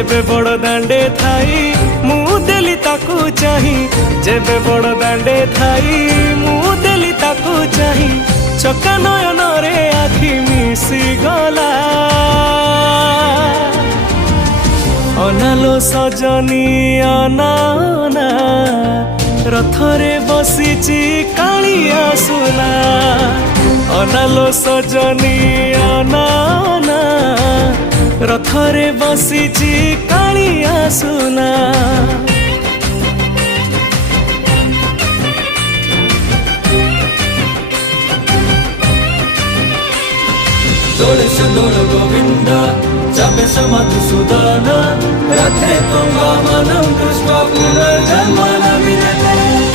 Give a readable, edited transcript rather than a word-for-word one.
जेबे बड़ दांडे थाई मु देली ताकू चाही जेबे बड़ दांडे थाई मु देली ताकू चाही चका नयन रे आखि मिसी गला अनालो सजनी अनाना रथरे बसीची कालिया सुना अनालो सजनी अनाना रथरे बसीची कालिया सुना दोल से दोल गोविंद जपे से मधुसूदन रथे तुंगा मनम कृष्ण पुनर्जन्म न विद्यते।